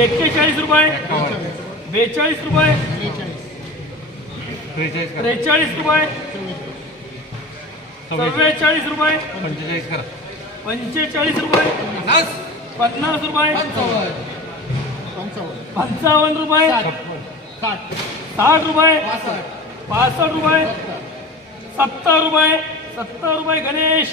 एक्केचाळीस रुपये बेचाळीस रुपये त्रेचाळीस रुपये चव्वेचाळीस रुपये पंचेचाळीस रुपये पन्नास रुपये पंचावन्न रुपये साठ रुपये पासष्ट रुपये सत्तर रुपये सत्तर रुपये गणेश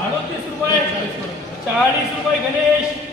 अडतीस रुपये चाळीस रुपये गणेश